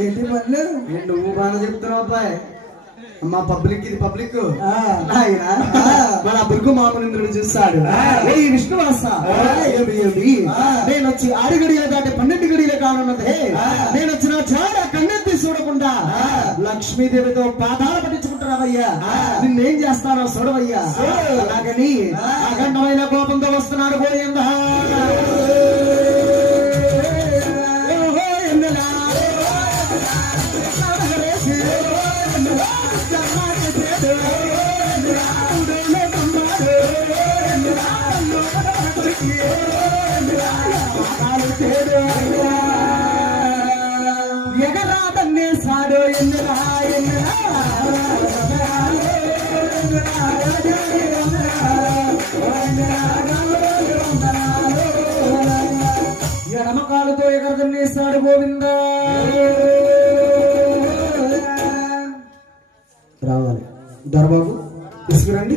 ఏంటి మళ్ళీ నువ్వు బాగా చెప్తున్నావు అబ్బాయి మా పబ్లిక్ ఇది పబ్లిక్ మన బుర్గు మామనింద్రుడు చూస్తాడు ఈ విష్ణువాస నేను వచ్చి 6 గడియలు దాటి 12 గడియలు కానున్నదే నేను వచ్చిన చాలా కన్నెత్తి చూడకుండా లక్ష్మీదేవితో పాదాలు పట్టించుకుంటున్నావయ్యా నిన్నేం చేస్తానో చూడవయ్యా అలాగని అఖండమైన కోపంతో వస్తున్నాడు గోవిందా ఎగరాదన్నే సాడో ఎన్నరా ఎడమ కాలుతో ఎగరదన్నేసాడు గోవిందా రావాలి దర్బాబు తీసుకురండి